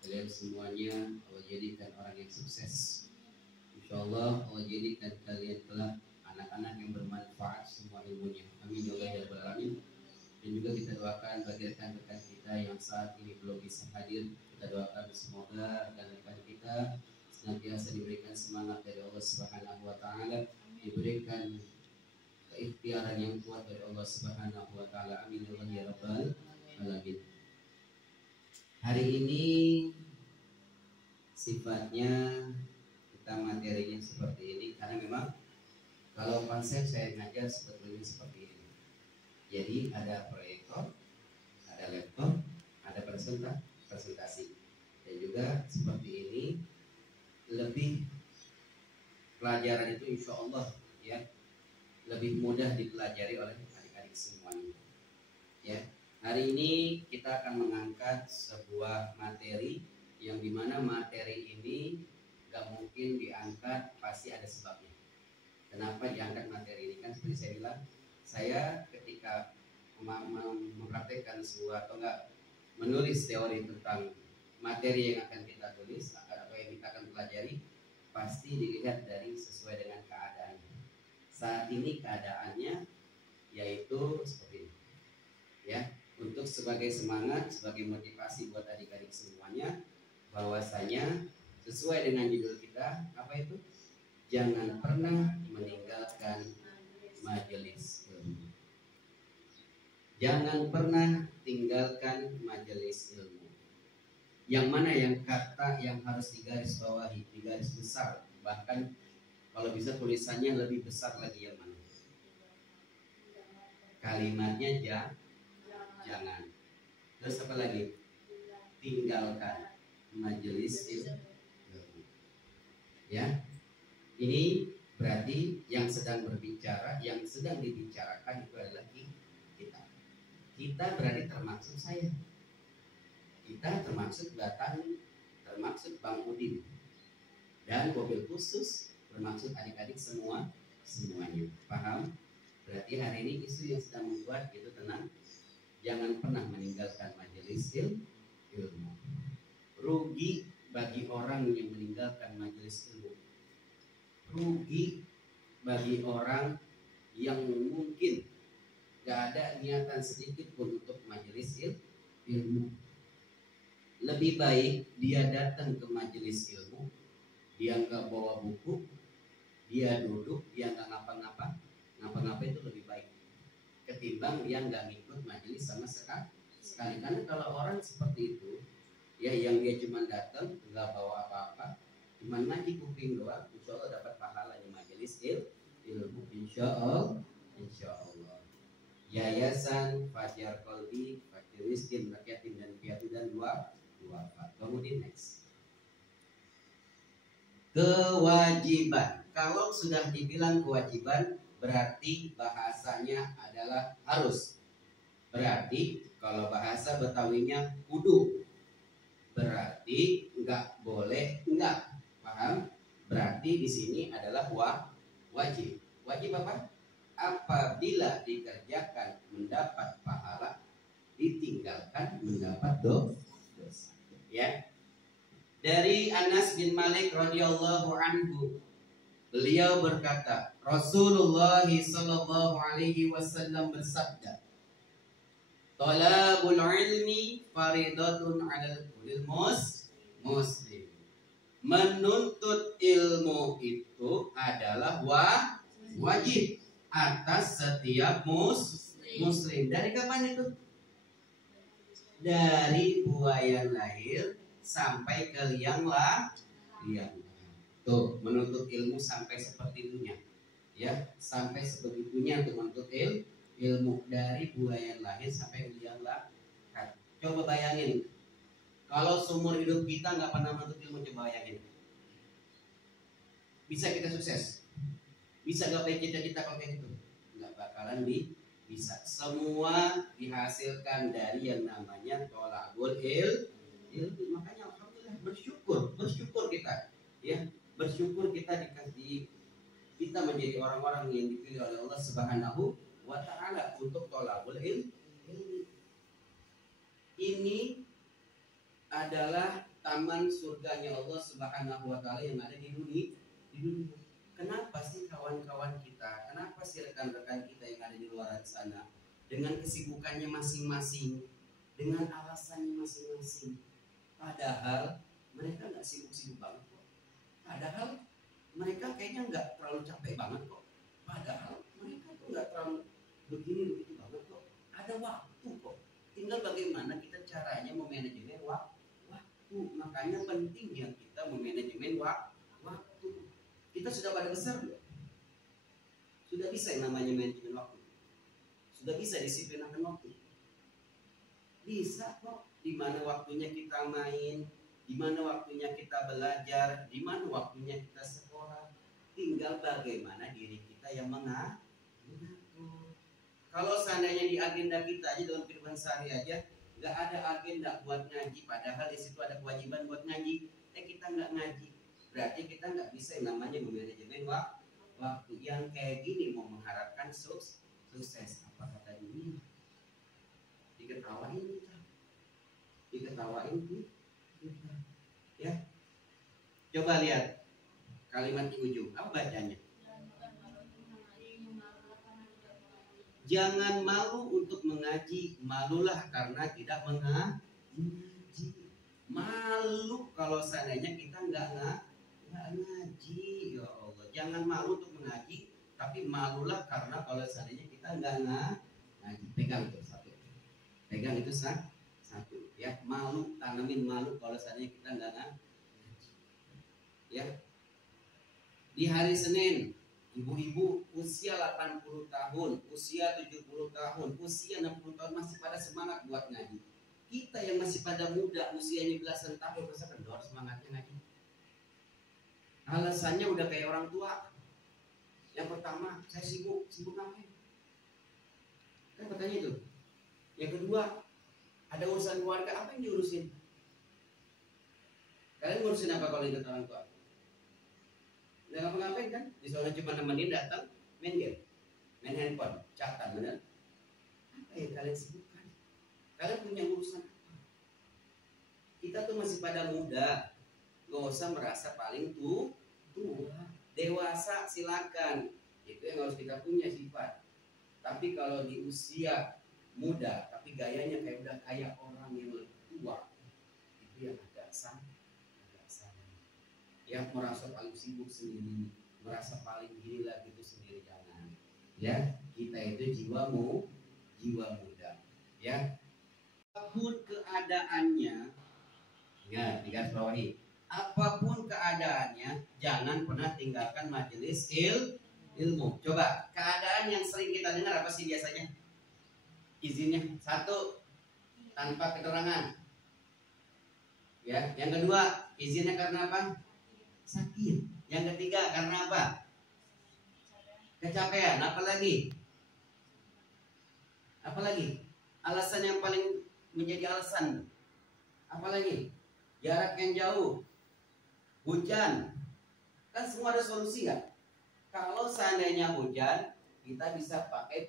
kalian semuanya Allah jadikan orang yang sukses. Insya Allah Allah jadikan kalian kelak anak-anak yang bermanfaat semua ilmunya. Amin ya Allah ya Rabbal Alamin. Dan juga kita doakan bagi rekan-rekan kita yang saat ini belum bisa hadir, kita doakan semoga rekan-rekan kita senantiasa diberikan semangat dari Allah Subhanahu wa taala, diberikan keikhtiaran yang kuat dari Allah Subhanahu wa taala. Amin ya Allah ya Rabbal Alamin. Hari ini sifatnya kita materinya seperti ini karena memang kalau konsep saya ngajar sebetulnya seperti ini. Jadi ada proyektor, ada laptop, ada presentasi, dan juga seperti ini lebih pelajaran itu insya Allah ya lebih mudah dipelajari oleh adik-adik semuanya. Ya, hari ini kita akan mengangkat sebuah materi yang dimana materi ini gak mungkin diangkat, pasti ada sebabnya. Kenapa diangkat materi ini? Kan seperti saya bilang, saya ketika mempraktekkan sebuah atau enggak menulis teori tentang materi yang akan kita tulis atau yang kita akan pelajari, pasti dilihat dari sesuai dengan keadaannya. Saat ini keadaannya yaitu seperti ini, ya, untuk sebagai semangat, sebagai motivasi buat adik-adik semuanya, bahwasanya sesuai dengan judul kita apa itu? Jangan pernah meninggalkan majelis ilmu. Jangan pernah tinggalkan majelis ilmu. Yang mana yang kata yang harus digaris bawahi, digaris besar, bahkan kalau bisa tulisannya lebih besar lagi yang mana? Kalimatnya jangan. Terus apa lagi? Tinggalkan majelis ilmu. Ya. Ini berarti yang sedang berbicara, yang sedang dibicarakan itu adalah kita. Kita berarti termaksud saya. Kita termaksud Batang, termaksud Bang Udin. Dan mobil khusus bermaksud adik-adik semuanya. Paham? Berarti hari ini isu yang sedang membuat itu tenang. Jangan pernah meninggalkan majelis ilmu. Rugi bagi orang yang meninggalkan majelis ilmu. Rugi bagi orang yang mungkin gak ada niatan sedikit pun untuk majelis ilmu. Lebih baik dia datang ke majelis ilmu, dia gak bawa buku, dia duduk, dia gak ngapa-ngapa itu lebih baik ketimbang dia gak ngikut majelis sama sekali. Karena kalau orang seperti itu, ya yang dia cuma datang gak bawa apa-apa, cuma ngaji kuping doang, insya Allah dapat pahala di majelis ilmu, insya Allah. Yayasan Fajar Kolbi, Fakir Miskin, Yatim dan Piatu dan dua. Kemudian next. Kewajiban. Kalau sudah dibilang kewajiban, berarti bahasanya adalah harus. Berarti kalau bahasa Betawinya kudu. Berarti enggak boleh enggak. Paham? Berarti di sini adalah wajib. Wajib apa? Apabila dikerjakan mendapat pahala, ditinggalkan mendapat dosa. Ya. Dari Anas bin Malik radhiyallahu anhu, beliau berkata, Rasulullah sallallahu alaihi wasallam bersabda, "Talabul ilmi faridatun 'alal kulli muslim." Menuntut ilmu itu adalah wajib atas setiap muslim. Dari kapan itu? Dari buayan lahir sampai ke liang tuh, menuntut ilmu sampai seperti itunya. Ya, sampai sebegitunya untuk menuntut ilmu dari buayan lahir sampai ke liang lahat. Coba bayangin, kalau seumur hidup kita nggak pernah menuntut ilmu, coba bayangin. Bisa kita sukses? Bisa gapai cita-cita kalau kayak gitu? Nggak bakalan bisa. Semua dihasilkan dari yang namanya tolabul ilmu. Makanya alhamdulillah bersyukur kita, ya, bersyukur kita kita menjadi orang-orang yang dipilih oleh Allah Subhanahu wa taala untuk tolabul ilmu. Ini adalah taman surganya Allah Subhanahu wa taala yang ada di dunia. Kenapa sih kawan-kawan kita, kenapa sih rekan-rekan kita yang ada di luar sana dengan kesibukannya masing-masing, dengan alasannya masing-masing, padahal mereka nggak sibuk-sibuk banget kok. Padahal mereka kayaknya nggak terlalu capek banget kok. Padahal mereka tuh nggak terlalu begini begitu banget kok. Ada waktu kok. Tinggal bagaimana kita caranya memanajemen waktu. Makanya pentingnya kita memanajemen waktu. Kita sudah pada besar belum? Sudah bisa yang namanya manajemen waktu? Sudah bisa disiplinakan waktu? Bisa kok. Di mana waktunya kita main, di mana waktunya kita belajar, di mana waktunya kita sekolah. Tinggal bagaimana diri kita yang mengatur. Kalau seandainya di agenda kita aja dalam kehidupan sehari aja nggak ada agenda buat ngaji, padahal di situ ada kewajiban buat ngaji, kita nggak ngaji, berarti kita nggak bisa yang namanya memanajemen waktu. Yang kayak gini mau mengharapkan sukses, apa kata dunia? Diketawain kita, ya. Coba lihat kalimat di ujung, apa bacanya? Jangan malu untuk mengaji, malulah karena tidak mengaji. Malu kalau seandainya kita nggak ngaji, ya Allah. Jangan malu untuk mengaji, tapi malulah karena kalau seandainya kita nggak ngaji. Pegang itu satu. Pegang itu satu. Ya, malu, tanamin malu kalau seandainya kita nggak ngaji. Ya. Di hari Senin, ibu-ibu usia 80 tahun, usia 70 tahun, usia 60 tahun masih pada semangat buat ngaji. Kita yang masih pada muda, usianya belasan tahun, masa kendor semangatnya ngaji. Alasannya udah kayak orang tua. Yang pertama, saya sibuk ngapain? Kan katanya itu. Yang kedua, ada urusan keluarga, apa yang diurusin? Kalian ngurusin apa kalau ikut orang tua? Nggak ngapa-ngapain kan? Di sana cuma nemenin datang, main game, main handphone, chatan, bener? Apa yang kalian sibukkan? Kalian punya urusan apa? Kita tuh masih pada muda, gak usah merasa paling tua. Dewasa silakan, itu yang harus kita punya sifat. Tapi kalau di usia muda, tapi gayanya kayak udah kayak orang yang lebih tua, itu yang agak salah. Yang merasa paling sibuk sendiri, merasa paling gila gitu sendiri, jangan. Ya, kita itu jiwa muda. Ya, apapun keadaannya, ya digaris bawahi. Apapun keadaannya, jangan pernah tinggalkan majelis ilmu. Coba, keadaan yang sering kita dengar apa sih biasanya? Izinnya satu, tanpa keterangan. Ya, yang kedua, izinnya karena apa? Sakit. Yang ketiga karena apa? Kecapean. Apalagi? Alasan yang paling menjadi alasan. Apalagi? Jarak yang jauh. Hujan. Kan semua ada solusi kan? Kalau seandainya hujan, kita bisa pakai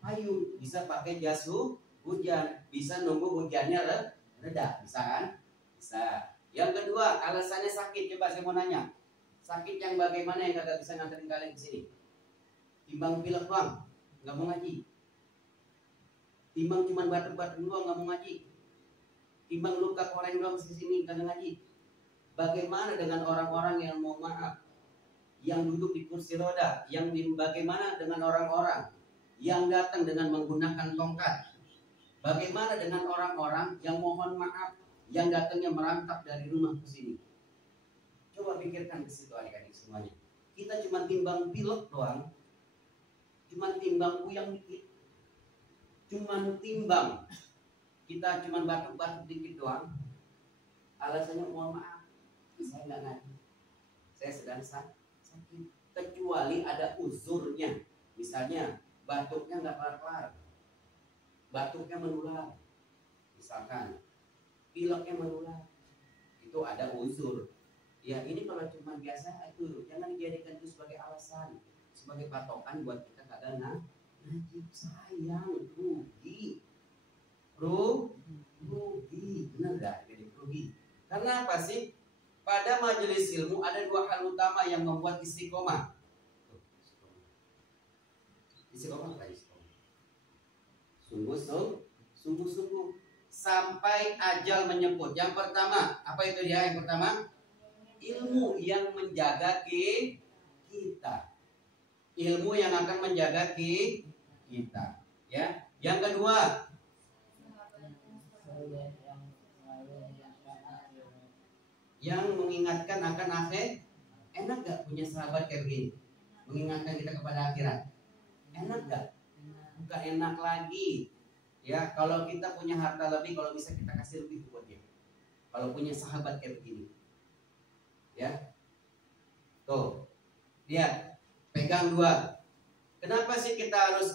payung, bisa pakai jas hujan, bisa nunggu hujannya reda, bisa kan? Bisa. Yang kedua, alasannya sakit. Coba saya mau nanya, sakit yang bagaimana yang kagak bisa nganterin kalian ke sini? Timbang pilek doang, nggak mau ngaji. Timbang cuma batuk-batuk doang, nggak mau ngaji. Timbang luka koreng doang di sini, kagak ngaji. Bagaimana dengan orang-orang yang mau maaf, yang duduk di kursi roda, yang bagaimana dengan orang-orang yang datang dengan menggunakan tongkat? Bagaimana dengan orang-orang yang mohon maaf, yang datangnya merangkak dari rumah ke sini? Coba pikirkan ke situ adik-adik semuanya. Kita cuma timbang pilek doang, cuma timbang uyang dikit, cuma timbang kita cuma batuk-batuk dikit doang. Alasannya mohon maaf, saya nggak ngaji, saya sedang sakit. Kecuali ada uzurnya, misalnya batuknya nggak kelar-kelar, batuknya menular, misalkan pileknya menular, itu ada uzur. Ya ini kalau cuma biasa itu jangan dijadikan itu sebagai alasan, sebagai patokan buat kita kagak ngaji. Sayang, rugi, bener gak? Jadi rugi. Karena apa sih? Pada majelis ilmu ada dua hal utama yang membuat istiqomah. Istiqomah apa istiqomah? Sungguh-sungguh sampai ajal menyebut. Yang pertama, apa itu dia? Yang pertama, ilmu yang menjaga kita. Ilmu yang akan menjaga kita. Ya. Yang kedua, yang mengingatkan akan akhir. Enak gak punya sahabat kayak begini? Mengingatkan kita kepada akhirat. Enak gak? Bukan enak lagi. Ya, kalau kita punya harta lebih, kalau bisa kita kasih lebih buat dia. Kalau punya sahabat kayak begini. Ya. Tuh. Lihat. Pegang dua. Kenapa sih kita harus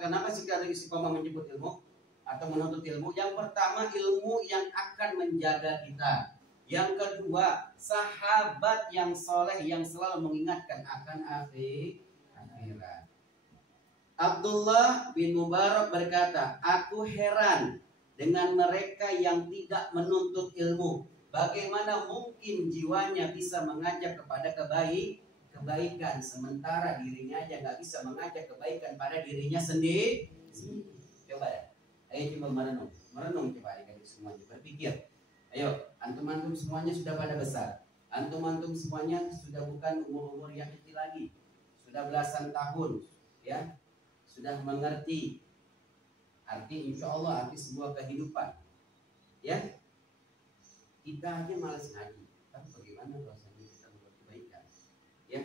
kenapa sih kita harus istiqomah menyebut ilmu atau menuntut ilmu? Yang pertama, ilmu yang akan menjaga kita. Yang kedua, sahabat yang soleh yang selalu mengingatkan akan akhirat. Abdullah bin Mubarak berkata, aku heran dengan mereka yang tidak menuntut ilmu. Bagaimana mungkin jiwanya bisa mengajak kepada kebaikan sementara dirinya aja nggak bisa mengajak kebaikan pada dirinya sendiri. Coba deh, ayo coba merenung coba adik-adik semuanya berpikir. Ayo, antum-antum semuanya sudah pada besar. Antum-antum semuanya sudah bukan umur-umur yang kecil lagi. Sudah belasan tahun, ya. Sudah mengerti arti insya Allah arti sebuah kehidupan. Ya. Kita aja malas ngaji. Tapi bagaimana rasanya kita membuat kebaikan? Ya.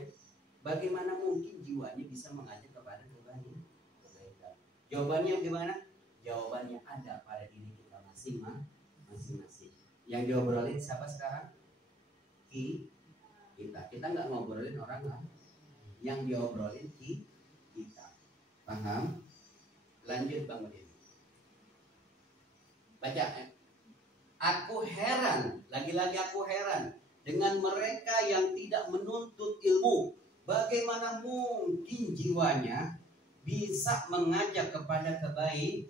Bagaimana mungkin jiwanya bisa mengajak kepada kebaikan? Jawabannya gimana? Jawabannya ada pada diri kita masing-masing. Yang diobrolin siapa sekarang? Kita. Kita nggak ngobrolin orang lain. Yang diobrolin kita. Paham? Lanjut Bang Udin. Baca. Aku heran, lagi-lagi aku heran dengan mereka yang tidak menuntut ilmu. Bagaimana mungkin jiwanya bisa mengajak kepada kebaikan?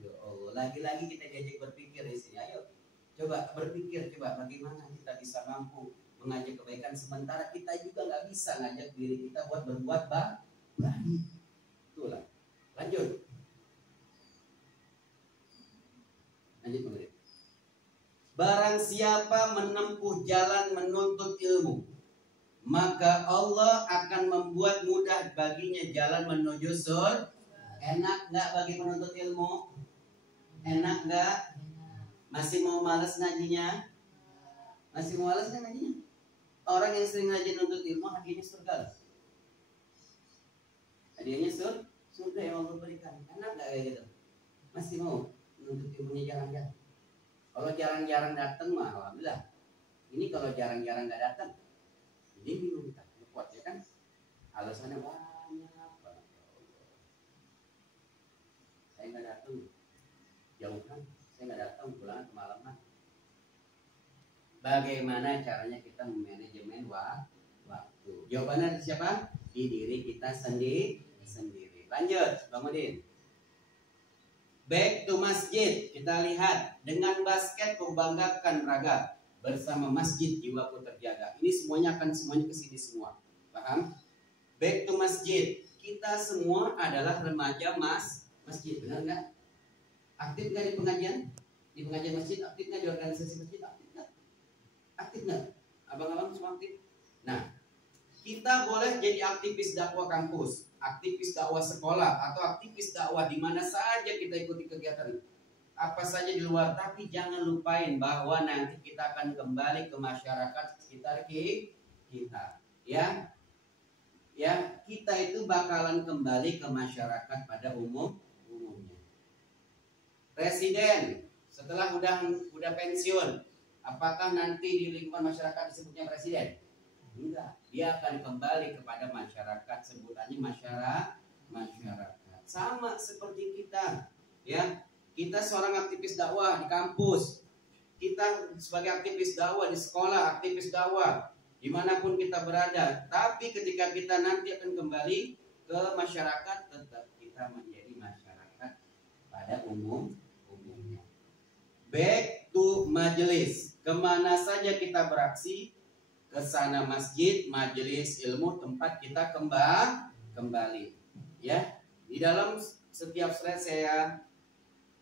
Ya Allah, lagi-lagi kita diajak berpikir di sini. Ayo, coba berpikir, coba bagaimana kita bisa mampu mengajak kebaikan sementara kita juga nggak bisa ngajak diri kita buat berbuat baik. Itulah. Lanjut. Barang siapa menempuh jalan menuntut ilmu, maka Allah akan membuat mudah baginya jalan menuju surga. Enak nggak bagi penuntut ilmu? Enak nggak? Masih mau malas ngajinya? Masih mau malas kan ngajinya? Orang yang sering ngaji nuntut ilmu hadiahnya surga. Hadiahnya surga yang Allah berikan. Enak nggak kayak gitu? Masih mau menuntut ilmunya jarang-jarang? Kalau jarang-jarang datang mah alhamdulillah. Ini kalau jarang-jarang nggak datang, ini bingung kita kuat ya kan? Alasannya banyak banget. Saya nggak datang, jauhan. Saya nggak datang, pulang kemalaman. Bagaimana caranya kita memanajemen waktu? Jawabannya siapa? Di diri kita sendiri. Lanjut, Bang Udin. Back to masjid, kita lihat dengan basket kubanggakan raga bersama masjid jiwaku terjaga. Ini semuanya ke sini semua, paham? Back to masjid, kita semua adalah remaja masjid, benar nggak? Aktif nggak di pengajian? Di pengajian masjid aktif nggak? Di organisasi masjid aktif nggak? Aktif nggak? Abang-abang semua aktif. Nah, kita boleh jadi aktivis dakwah kampus, aktivis dakwah sekolah, atau aktivis dakwah di mana saja kita ikuti kegiatan apa saja di luar, tapi jangan lupain bahwa nanti kita akan kembali ke masyarakat sekitar kita. Ya, kita itu bakalan kembali ke masyarakat pada umumnya. Presiden setelah udah pensiun, apakah nanti di lingkungan masyarakat disebutnya presiden? Enggak, dia akan kembali kepada masyarakat, sebutannya masyarakat. Sama seperti kita, ya. Kita seorang aktivis dakwah di kampus, kita sebagai aktivis dakwah di sekolah, aktivis dakwah dimanapun kita berada. Tapi ketika kita nanti akan kembali ke masyarakat, tetap kita menjadi masyarakat pada umumnya. Back to majelis. Kemana saja kita beraksi, ke sana masjid, majelis ilmu, tempat kita kembali. Ya, di dalam setiap slide saya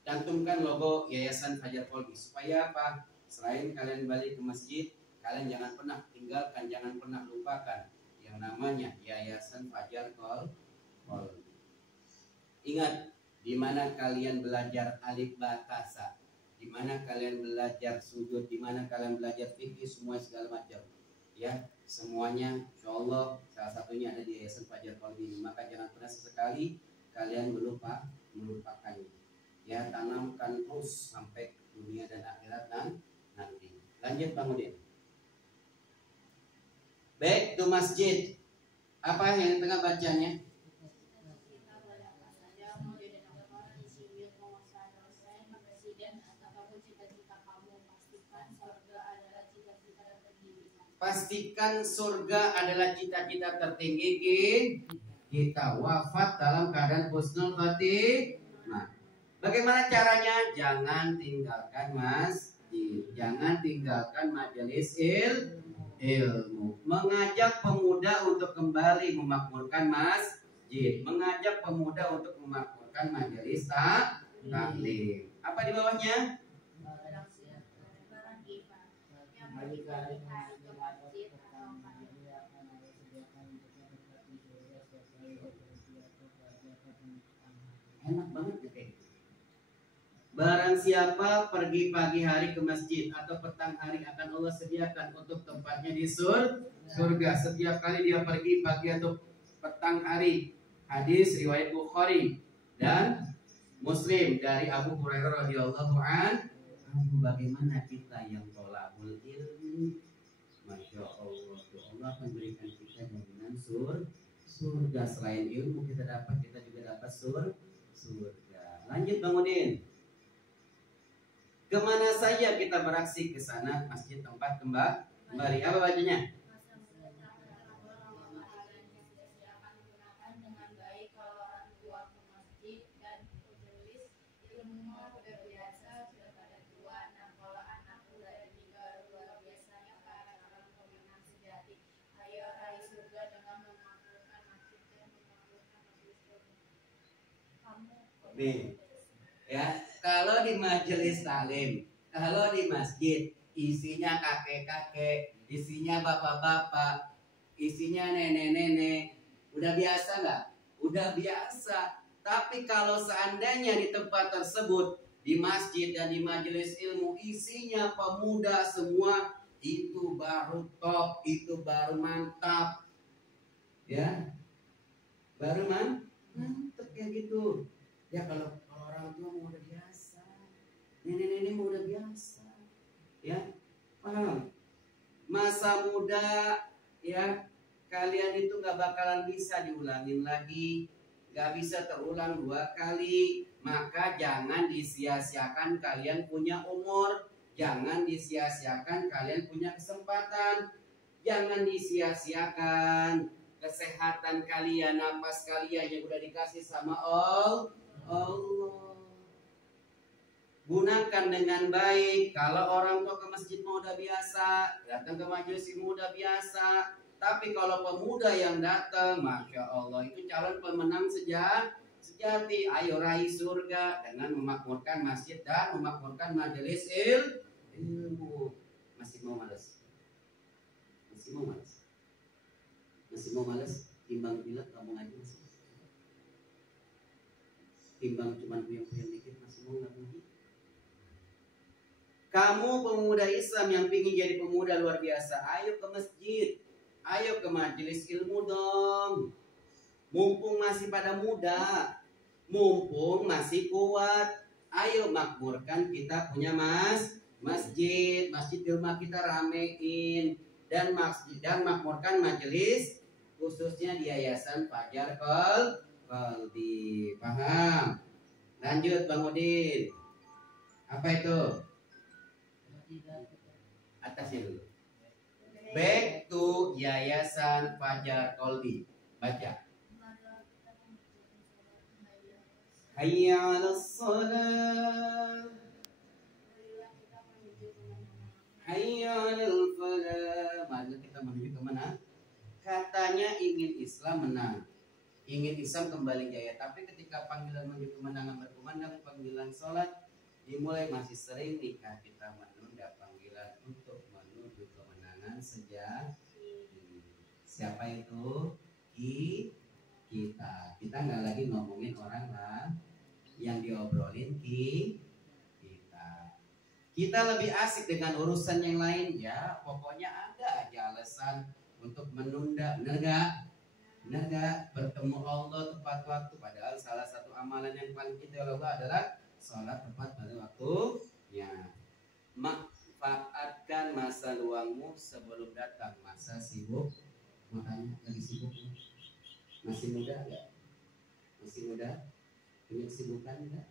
cantumkan logo Yayasan Fajar Kolbi. Supaya apa? Selain kalian balik ke masjid, kalian jangan pernah tinggalkan, jangan pernah lupakan yang namanya Yayasan Fajar Kolbi. Ingat, di mana kalian belajar alif ba ta sa, di mana kalian belajar sujud, di mana kalian belajar fikih, semua segala macam. Ya, semuanya insyaallah salah satunya ada di Yayasan Fajar Kolbi. Maka jangan pernah sesekali kalian melupakannya. Ya, tanamkan terus sampai dunia dan akhirat nanti. Lanjut Bang Udin. Back to masjid. Apa yang tengah bacanya? Pastikan surga adalah cita-cita tertinggi kita. Wafat dalam keadaan husnul khotimah. Bagaimana caranya? Jangan tinggalkan masjid, jangan tinggalkan majelis ilmu. Mengajak pemuda untuk kembali memakmurkan masjid, mengajak pemuda untuk memakmurkan majelis taklim. Apa di bawahnya? Enak banget ya kayak gitu. Barang siapa pergi pagi hari ke masjid atau petang hari akan Allah sediakan untuk tempatnya di surga. Setiap kali dia pergi pagi atau petang hari. Hadis riwayat Bukhari dan Muslim dari Abu Hurairah radhiyallahu anhu. Bagaimana kita yang tolabul ilmi, masya Allah, Allah akan berikan kita jaminan surga. Selain ilmu kita dapat, kita juga dapat surga. Lanjut Bang Udin. Kemana saja kita beraksi, ke sana masjid tempat kembali. Apa bacanya? Nih, ya, kalau di majelis taklim, kalau di masjid, isinya kakek-kakek, isinya bapak-bapak, isinya nenek-nenek, udah biasa nggak? Udah biasa. Tapi kalau seandainya di tempat tersebut, di masjid dan di majelis ilmu, isinya pemuda semua, itu baru top, itu baru mantap, ya, baru mantap kayak gitu. Ya kalau orang tua mau udah biasa, nenek-nenek mau udah biasa, ya paham? Masa muda, ya kalian itu nggak bakalan bisa diulangin lagi, nggak bisa terulang 2 kali. Maka jangan disia-siakan kalian punya umur, jangan disia-siakan kalian punya kesempatan, jangan disia-siakan kesehatan kalian, napas kalian yang udah dikasih sama Allah. Gunakan dengan baik. Kalau orang tua ke masjid mau udah biasa, datang ke majelis ilmu udah biasa. Tapi kalau pemuda yang datang, masya Allah, itu calon pemenang sejati. Ayo raih surga dengan memakmurkan masjid dan memakmurkan majelis ilmu. Masih mau malas? Masih mau malas? Masih mau malas? Timbang bilang kamu ngaji masih. Timbang cuma puyeng-puyeng dikit masih mau nggak ngaji? Kamu pemuda Islam yang ingin jadi pemuda luar biasa, ayo ke masjid, ayo ke majelis ilmu dong. Mumpung masih pada muda, mumpung masih kuat, ayo makmurkan kita punya masjid ilmu kita ramein dan makmurkan majelis khususnya di Yayasan Fajar Kolbi. Paham? Lanjut Bang Udin. Apa itu? Atasnya dulu. Back to Yayasan Fajar Kolbi. Baca. Hayya 'alas shalah. hayya 'alal falah. Mari kita menuju ke mana? Katanya ingin Islam menang, ingin Islam kembali jaya, tapi ketika panggilan menuju kemenangan berkumandang, panggilan sholat dimulai, masih sering nikah kita menunda panggilan untuk menuju kemenangan sejati. Siapa itu? Kita nggak lagi ngomongin orang lah, yang diobrolin kita lebih asik dengan urusan yang lain ya. Pokoknya ada aja alasan untuk menunda. Benar nggak? Bertemu Allah tepat waktu. Padahal salah satu amalan yang paling kita lakukan adalah sholat tepat pada waktunya. Manfaatkan masa luangmu sebelum datang masa sibuk. Makanya lagi sibuk. Masih muda nggak? Masih muda? Punya kesibukan nggak?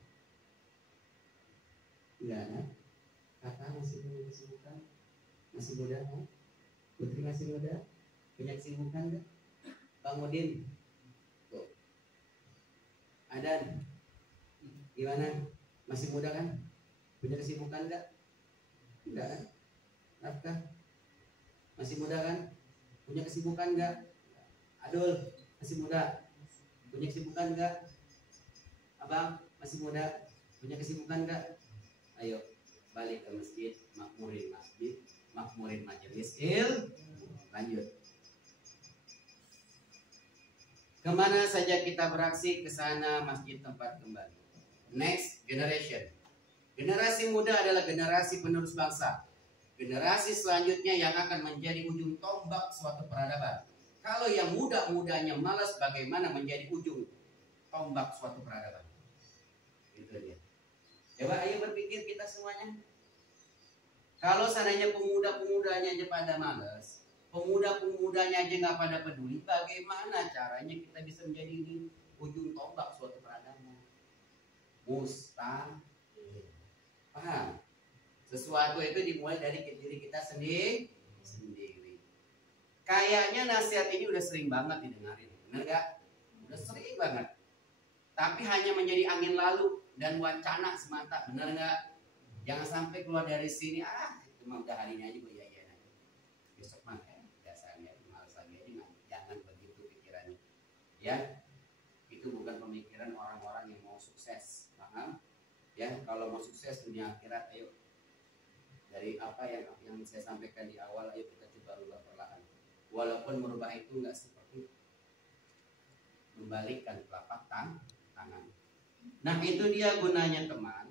Enggak kan? Kakak masih punya kesibukan? Masih muda kan? Putri masih muda? Punya kesibukan nggak? Bang Udin, tuh. Adan, gimana? Masih muda kan? Punya kesibukan nggak? Enggak kan? Nafkah? Masih muda kan? Punya kesibukan nggak? Adul, masih muda? Punya kesibukan nggak? Abang, masih muda? Punya kesibukan nggak? Ayo, balik ke masjid, makmurin masjid, makmurin majelis lanjut. Kemana saja kita beraksi, ke sana masjid tempat kembali. Next generation. Generasi muda adalah generasi penerus bangsa. Generasi selanjutnya yang akan menjadi ujung tombak suatu peradaban. Kalau yang muda-mudanya malas, bagaimana menjadi ujung tombak suatu peradaban? Itu dia. Coba ayo berpikir kita semuanya. Kalau seandainya pemuda-pemudanya aja pada malas, pemuda-pemudanya aja nggak pada peduli, bagaimana caranya kita bisa menjadi di ujung tombak suatu peradaban? Mustahil. Paham? Sesuatu itu dimulai dari diri kita sendiri. Kayaknya nasihat ini udah sering banget didengarin, benar nggak? Udah sering banget. Tapi hanya menjadi angin lalu dan wacana semata, benar nggak? Jangan sampai keluar dari sini, cuma udah hari ini aja gue ya nanti. Besok mah dasarnya malas lagi aja, jangan begitu pikirannya. Ya, itu bukan pemikiran orang-orang yang mau sukses, paham? Ya, kalau mau sukses dunia akhirat, ayo dari apa yang saya sampaikan di awal, ayo kita coba rubah perlahan. Walaupun merubah itu nggak seperti membalikkan telapak tangan. Nah, itu dia gunanya teman,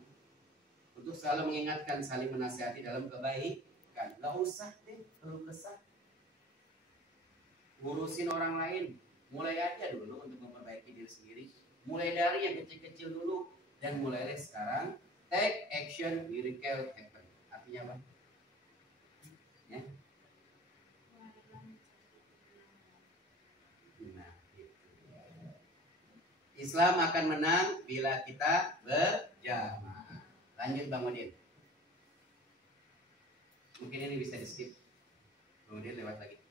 untuk selalu mengingatkan, saling menasihati dalam kebaikan. Nggak usah deh terlalu kesah ngurusin orang lain. Mulai aja dulu untuk memperbaiki diri sendiri. Mulai dari yang kecil-kecil dulu, dan mulai dari sekarang take action, miracle happen. Artinya apa? Ya. Nah, gitu. Islam akan menang bila kita berjamaah. Lanjut Bang Udin. Mungkin ini bisa di skip. Bang Udin lewat lagi.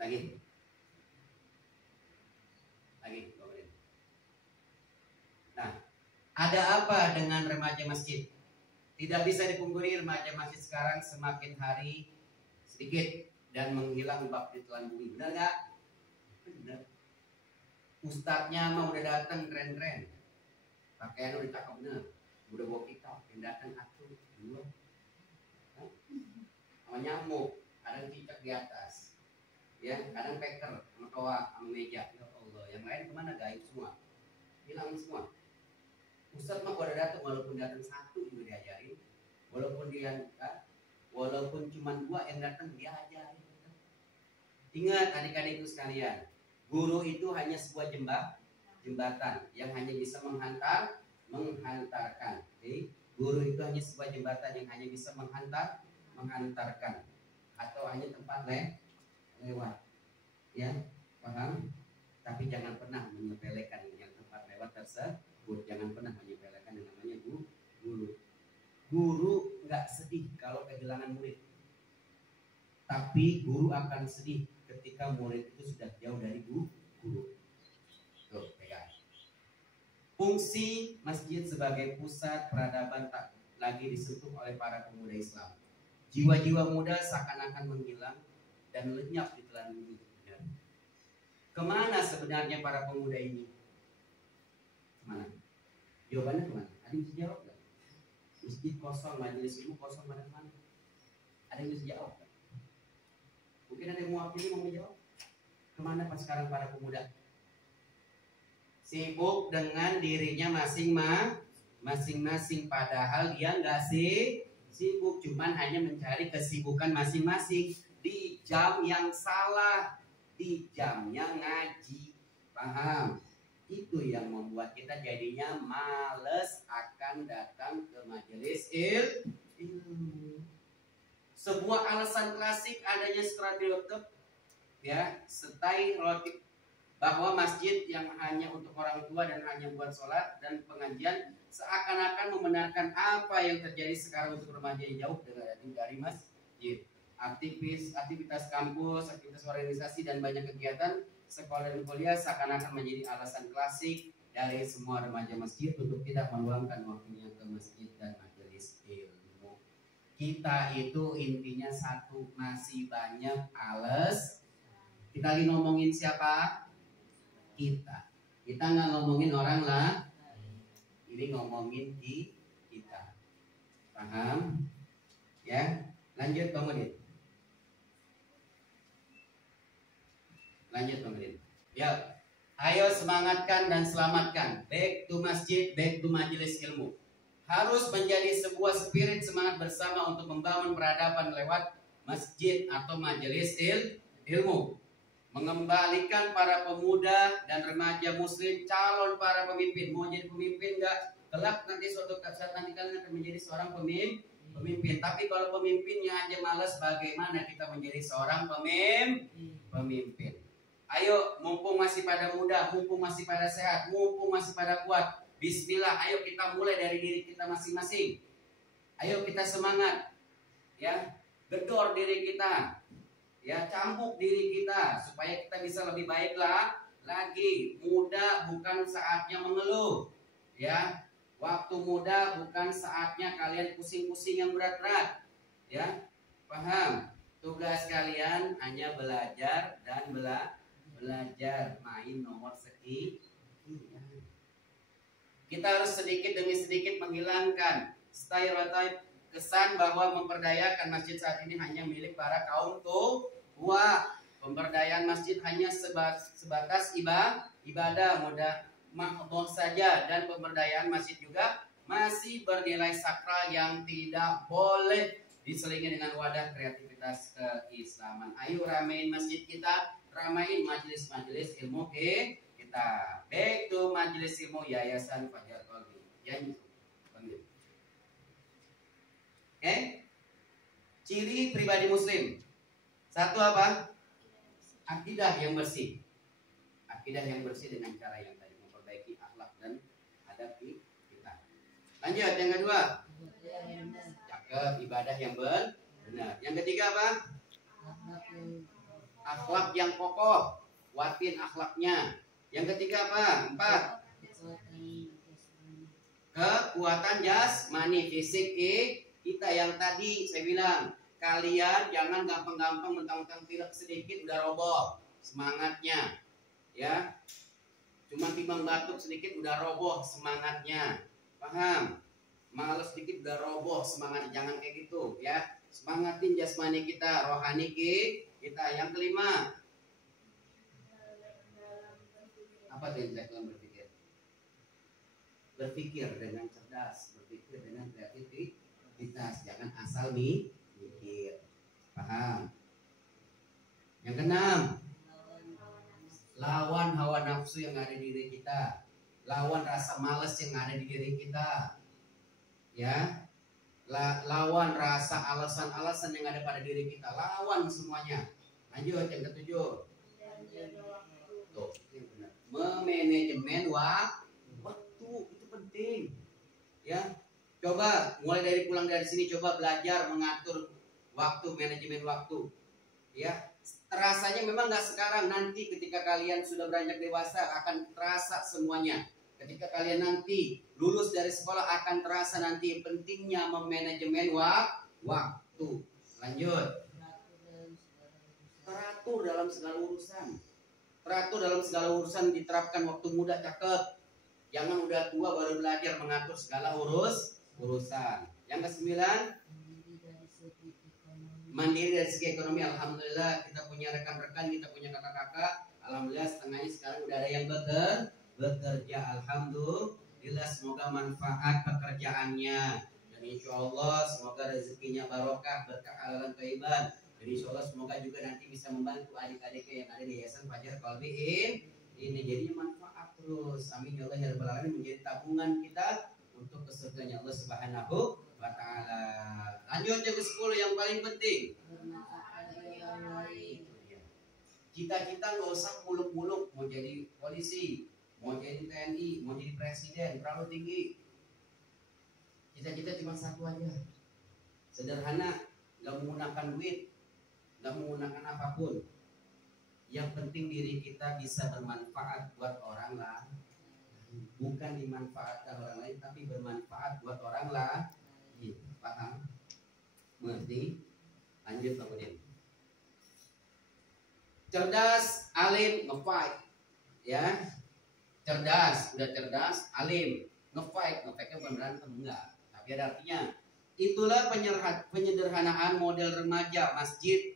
Lagi Bang Udin. Nah, ada apa dengan remaja masjid? Tidak bisa dipungkiri, remaja masjid sekarang semakin hari sedikit dan menghilang bak di telan bumi. Benar nggak? Benar. Ustadznya mah udah datang keren-keren, pakaian udah cakep bener, udah bawa kitab, yang datang atuh dua, sama nyamuk, kadang cicak di atas, ya, kadang peker, sama toa, sama meja. Ya Allah, yang lain kemana? Gaib semua, hilang semua. Ustadz mah udah datang, walaupun datang satu juga diajarin, walaupun cuma dua yang datang dia ajarin. Ingat adik-adikku sekalian, guru itu hanya sebuah jembatan yang hanya bisa menghantarkan. Okay? Guru itu hanya sebuah jembatan yang hanya bisa menghantarkan, atau hanya tempat lewat. Ya, paham? Tapi jangan pernah menyepelekan yang tempat lewat tersebut. Jangan pernah menyepelekan yang namanya guru. Guru nggak sedih kalau kehilangan murid, tapi guru akan sedih ketika murid itu sudah jauh dari guru. Tuh, pegang. Fungsi masjid sebagai pusat peradaban tak lagi lagi disentuh oleh para pemuda Islam. Jiwa-jiwa muda seakan-akan menghilang dan lenyap di telan bumi. Kemana sebenarnya para pemuda ini? Kemana? Jawabannya kemana? Ada yang bisa jawab nggak? Masjid kosong, majelis ilmu kosong, mana-mana. Ada yang bisa jawab nggak? Mungkin ada yang mewakili mau menjawab. Kemana pas sekarang para pemuda? Sibuk dengan dirinya masing-masing, padahal dia nggak sibuk, cuman hanya mencari kesibukan masing-masing di jam yang salah, di jamnya ngaji. Paham? Itu yang membuat kita jadinya males akan datang ke majelis ilmu. Sebuah alasan klasik adanya stereotip, ya, stereotip bahwa masjid yang hanya untuk orang tua dan hanya buat sholat dan pengajian seakan-akan membenarkan apa yang terjadi sekarang untuk remaja yang jauh dari masjid. Aktivitas kampus, aktivitas organisasi dan banyak kegiatan sekolah dan kuliah seakan-akan menjadi alasan klasik dari semua remaja masjid untuk tidak meluangkan waktunya ke masjid dan majelis ilmu. Kita itu intinya satu, masih banyak ales. Kita lagi ngomongin siapa? Kita nggak ngomongin orang lah, ini ngomongin di kita. Paham? Ya, lanjut Bang Udin. Ya, ayo semangatkan dan selamatkan. Back to masjid, back to majelis ilmu. Harus menjadi sebuah spirit semangat bersama untuk membangun peradaban lewat masjid atau majelis ilmu. Mengembalikan para pemuda dan remaja muslim calon para pemimpin. Mau jadi pemimpin nggak? Kelak nanti suatu saat nanti kalian akan menjadi seorang pemimpin. Tapi kalau pemimpinnya aja malas, bagaimana kita menjadi seorang pemimpin? Ayo, mumpung masih pada muda, mumpung masih pada sehat, mumpung masih pada kuat, bismillah, ayo kita mulai dari diri kita masing-masing. Ayo kita semangat, ya, gedor diri kita. Ya, cambuk diri kita supaya kita bisa lebih baiklah lagi. Muda bukan saatnya mengeluh. Ya, waktu muda bukan saatnya kalian pusing-pusing yang berat-berat. Ya, paham? Tugas kalian hanya belajar dan belajar main nomor sekian. Kita harus sedikit demi sedikit menghilangkan stereotip kesan bahwa memperdayakan masjid saat ini hanya milik para kaum tua. Pemberdayaan masjid hanya sebatas ibadah mudah saja, dan pemberdayaan masjid juga masih bernilai sakral yang tidak boleh diselingi dengan wadah kreativitas keislaman. Ayo ramein masjid kita, ramein majelis-majelis ilmu kita. Back to majelis ilmu Yayasan Fajar Qalbi. Ciri pribadi muslim. Satu apa? Akidah yang bersih. Akidah yang bersih dengan cara yang tadi, memperbaiki akhlak dan adab kita. Lanjut yang kedua. Cakep, ibadah yang benar. Yang ketiga apa? Akhlak yang kokoh. Kuatin akhlaknya. Yang ketiga apa? 4. Kekuatan jasmani, fisik kita yang tadi saya bilang. Kalian jangan gampang-gampang mentang-mentang pilek sedikit udah roboh semangatnya, ya. Cuma timbang batuk sedikit udah roboh semangatnya, paham? Males sedikit udah roboh semangat, jangan kayak gitu, ya. Semangatin jasmani kita, rohani kita. Yang kelima, apa tuh yang berpikir? Berpikir dengan cerdas, berpikir dengan kreativitas, jangan asal mikir. Paham? Yang keenam, lawan hawa nafsu yang ada di diri kita, lawan rasa malas yang ada di diri kita, ya, lawan rasa alasan-alasan yang ada pada diri kita, lawan semuanya. Lanjut yang ketujuh. Tuh, itu benar. Memanajemen waktu itu penting, ya. Coba mulai dari pulang dari sini, coba belajar mengatur waktu, manajemen waktu, ya. Rasanya memang nggak sekarang, nanti ketika kalian sudah beranjak dewasa akan terasa semuanya. Ketika kalian nanti lulus dari sekolah akan terasa nanti pentingnya memanajemen waktu. Lanjut. Teratur dalam segala urusan. Teratur dalam segala urusan diterapkan waktu muda, cakep. Jangan udah tua baru belajar mengatur segala urusan. Yang kesembilan, mandiri dari segi ekonomi. Alhamdulillah kita punya rekan-rekan, kita punya kakak-kakak. Alhamdulillah setengahnya sekarang udah ada yang bekerja. Alhamdulillah, semoga manfaat pekerjaannya. Dan insya Allah semoga rezekinya barokah, berkah halalan thayyiban. Dan insya Allah semoga juga nanti bisa membantu adik-adiknya yang ada di Yayasan Fajar Qalbi ini. Jadinya manfaat terus. Amin ya Allah ya Rabbal Alamin, menjadi tabungan kita untuk kesurganya Allah Subhanahu wa Ta'ala. Lanjut yang ke-10 yang paling penting. Cita-cita nggak usah muluk-muluk, mau jadi polisi, mau jadi TNI, mau jadi presiden, terlalu tinggi. Cita-cita cuma satu aja, sederhana, nggak menggunakan duit, nggak menggunakan apapun. Yang penting diri kita bisa bermanfaat buat orang lain, bukan dimanfaatkan orang lain, tapi bermanfaat buat orang lain. Paham? Mengerti? Lanjut kemudian. Cerdas, alim, nge-fight. Ya. Cerdas, udah cerdas, alim, nge-fight. Nge-fightnya bukan berantem, enggak. Tapi ada artinya. Itulah penyederhanaan model remaja masjid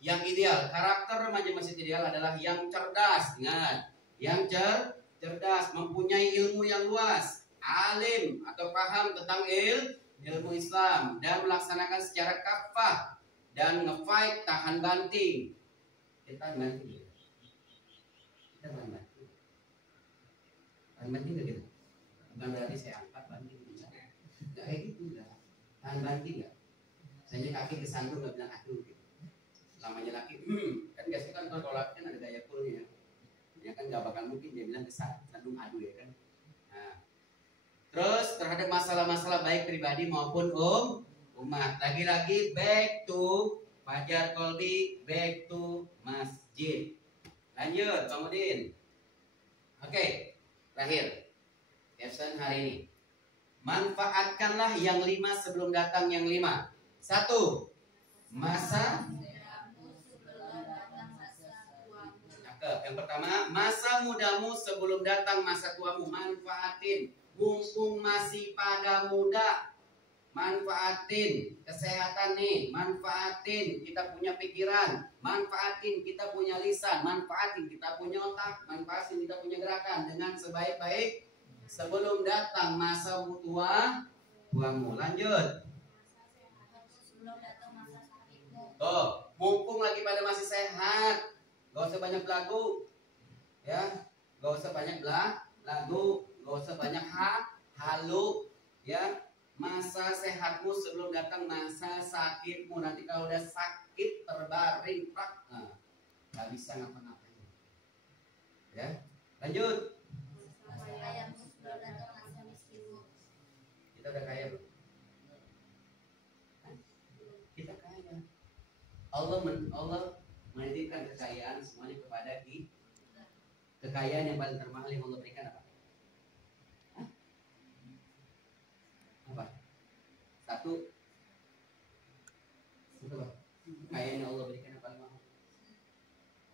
yang ideal. Karakter remaja masjid ideal adalah yang cerdas. Ingat, yang cerdas, mempunyai ilmu yang luas, alim atau paham tentang ilmu Islam, dan melaksanakan secara kafah, dan nge-fight, tahan banting. Kita tahan banting. Kita tahan banting. Tahan banting nggak kita? Bukan berarti saya angkat banting. Nggak kayak gitu nggak. Tahan banting nggak? Saya kaki kesandung nggak bilang aduh. Gitu. Namanya laki, kan biasanya kan kalau laki kan ada gaya coolnya. Ya kan nggak bakal mungkin dia bilang kesandung aduh ya kan. Nah, terus terhadap masalah-masalah baik pribadi maupun umat. Lagi-lagi back to Fajar Qalbi, back to masjid. Lanjut, Bang Udin. Oke, terakhir caption hari ini. Manfaatkanlah yang 5 sebelum datang yang 5. 1. Masa. Cakep. Yang pertama, masa mudamu sebelum datang masa tuamu. Manfaatin. Mumpung masih pada muda, manfaatin kesehatan nih, manfaatin kita punya pikiran, manfaatin kita punya lisan, manfaatin kita punya otak, manfaatin kita punya gerakan dengan sebaik-baik sebelum datang masa tuamu. Lanjut. Oh, mumpung lagi pada masih sehat, gak usah banyak belagu, ya, gak usah banyak belagu, gak usah banyak halu, ya. Masa sehatmu sebelum datang masa sakitmu. Nanti kalau udah sakit terbaring, nggak bisa ngapa-ngapain. Ya, lanjut. Kita udah kaya belum? Kita kaya. Allah menitipkan kekayaan semuanya kepada kita. Kekayaan yang paling termahal yang Allah berikan apa? Satu kekayaan yang Allah berikan yang paling mahal,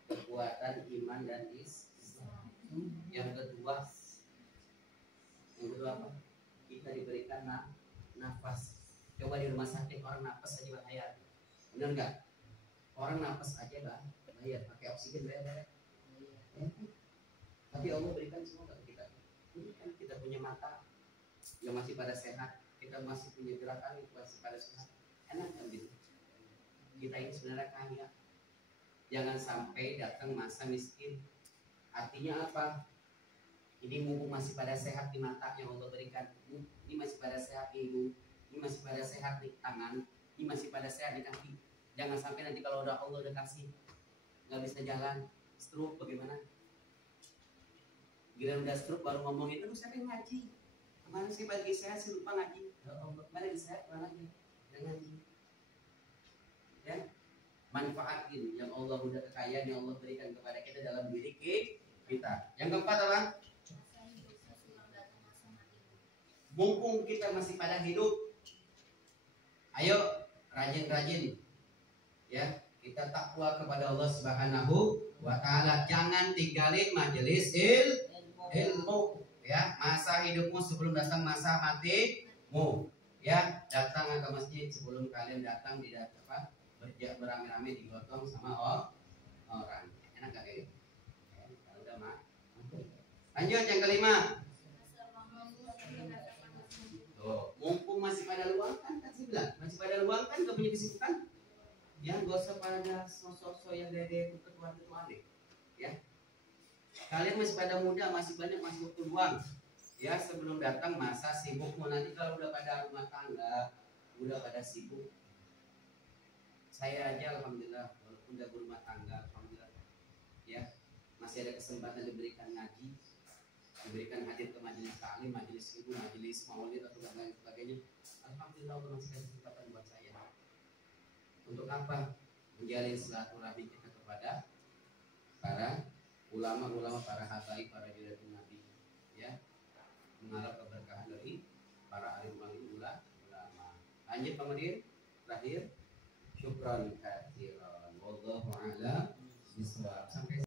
kekuatan iman dan Islam. Yang kedua apa? Kita diberikan nafas. Coba di rumah sakit orang nafas aja bayar, benar nggak? Orang nafas aja bayar, pakai oksigen bayar. Tapi Allah berikan semua ke kita. Ini kan kita punya mata yang masih pada sehat, kita masih punya gerakan yang masih pada sehat, enak kan gitu. Kita ini sebenarnya kaya. Jangan sampai datang masa miskin. Artinya apa? Ini mumpung masih pada sehat di mata yang Allah berikan, ini masih pada sehat di hidung, ini masih pada sehat di tangan, ini masih pada sehat di kaki. Jangan sampai nanti kalau udah Allah udah kasih nggak bisa jalan, stroke bagaimana? Giliran udah stroke baru ngomongin, aduh siapa yang ngaji? Kemarin sih bagi saya sih lupa ngaji. Ya Allah, mana saya kurang lagi ngaji. Ya, manfaatin yang Allah udah kekayaan yang Allah berikan kepada kita dalam diri kita. Yang keempat apa? mumpung kita masih pada hidup, ayo rajin-rajin ya, kita takwa kepada Allah Subhanahu wa taala. Jangan tinggalin majelis ilmu ya, masa hidupmu sebelum datang masa matimu ya. Datang ke masjid sebelum kalian datang di apa, beramai-ramai digotong sama orang. Enak gak kayak gitu? Ya, udah mah. Lanjut yang kelima. Tuh, mumpung masih pada luangkan, kan sih bilang, masih pada luangkan, gak punya kesibukan, ya gak usah pada sosok-sosok yang dari ketua-ketua deh, ya. Kalian masih pada muda, masih banyak, masih waktu luang, ya, sebelum datang masa sibukmu. Nanti kalau udah pada rumah tangga, udah pada sibuk. Saya aja alhamdulillah, walaupun udah berumah tangga, alhamdulillah, ya, masih ada kesempatan diberikan ngaji, diberikan hadir ke majelis taklim, majelis ibu, majelis maulid atau lain sebagainya. Alhamdulillah Allah masih kasih kesempatan buat saya. Untuk apa? Menjalin silaturahmi kita kepada para ulama-ulama, para habaib, para juratul nabi, ya, mengharap keberkahan dari para alim ulama. Lanjut kemudian terakhir, syukran katsiran wallahu a'lam bishawab. Sampai